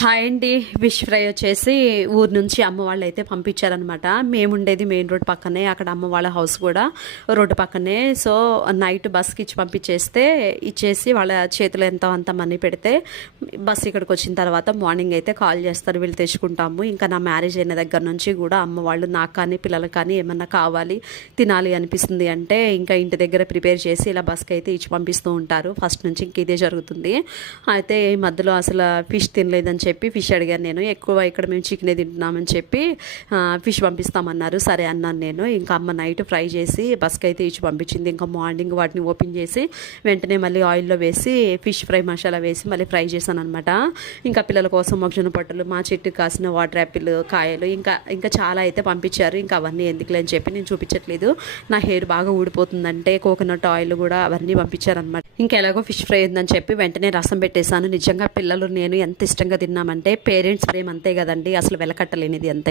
Hi అండి. Fish fry వచ్చేసి ఊరు నుంచి అమ్మ వాళ్ళు అయితే పంపించారనమాట. మేము ఉండేది మెయిన్ రోడ్ పక్కనే, అక్కడ అమ్మ వాళ్ళ హౌస్ కూడా రోడ్డు పక్కనే. సో నైట్ బస్కి ఇచ్చేసి వాళ్ళ చేతిలో అంత మనీ పెడితే బస్ ఇక్కడికి వచ్చిన తర్వాత మార్నింగ్ అయితే కాల్ చేస్తారు, వీళ్ళు తెచ్చుకుంటాము. ఇంకా నా మ్యారేజ్ అయిన దగ్గర నుంచి కూడా అమ్మ వాళ్ళు నాకు కానీ పిల్లలకు కానీ ఏమన్నా కావాలి తినాలి అనిపిస్తుంది అంటే ఇంకా ఇంటి దగ్గర ప్రిపేర్ చేసి ఇలా బస్కి అయితే ఇచ్చి పంపిస్తూ ఉంటారు. ఫస్ట్ నుంచి ఇంక ఇదే జరుగుతుంది. అయితే ఈ మధ్యలో అసలు ఫిష్ తినలేదని చెప్పి ఫిష్ అడిగాను నేను. ఎక్కువ ఇక్కడ మేము చికెనే తింటున్నామని చెప్పి ఫిష్ పంపిస్తామన్నారు. సరే అన్నాను నేను. ఇంకా అమ్మ నైట్ ఫ్రై చేసి బస్కి అయితే ఇచ్చి పంపించింది. ఇంకా మార్నింగ్ వాటిని ఓపెన్ చేసి వెంటనే మళ్ళీ ఆయిల్లో వేసి ఫిష్ ఫ్రై మసాలా వేసి మళ్ళీ ఫ్రై చేశాను అనమాట. ఇంకా పిల్లల కోసం మొక్కజొన్న పొట్టలు, మా చెట్టుకు కాసిన వాటర్ యాపిల్ కాయలు ఇంకా చాలా అయితే పంపించారు. ఇంకా అవన్నీ ఎందుకులే అని చెప్పి నేను చూపించట్లేదు. నా హెయిర్ బాగా ఊడిపోతుందంటే కోకోనట్ ఆయిల్ కూడా అవన్నీ పంపించారనమాట. ఇంకా ఎలాగో ఫిష్ ఫ్రై ఉందని చెప్పి వెంటనే రసం పెట్టేశాను. నిజంగా పిల్లలు నేను ఎంత ఇష్టంగా తిన్నామంటే పేరెంట్స్ ప్రేమ అంతే కదండి, అసలు వెలకట్టలేనిది ఎంతైనా.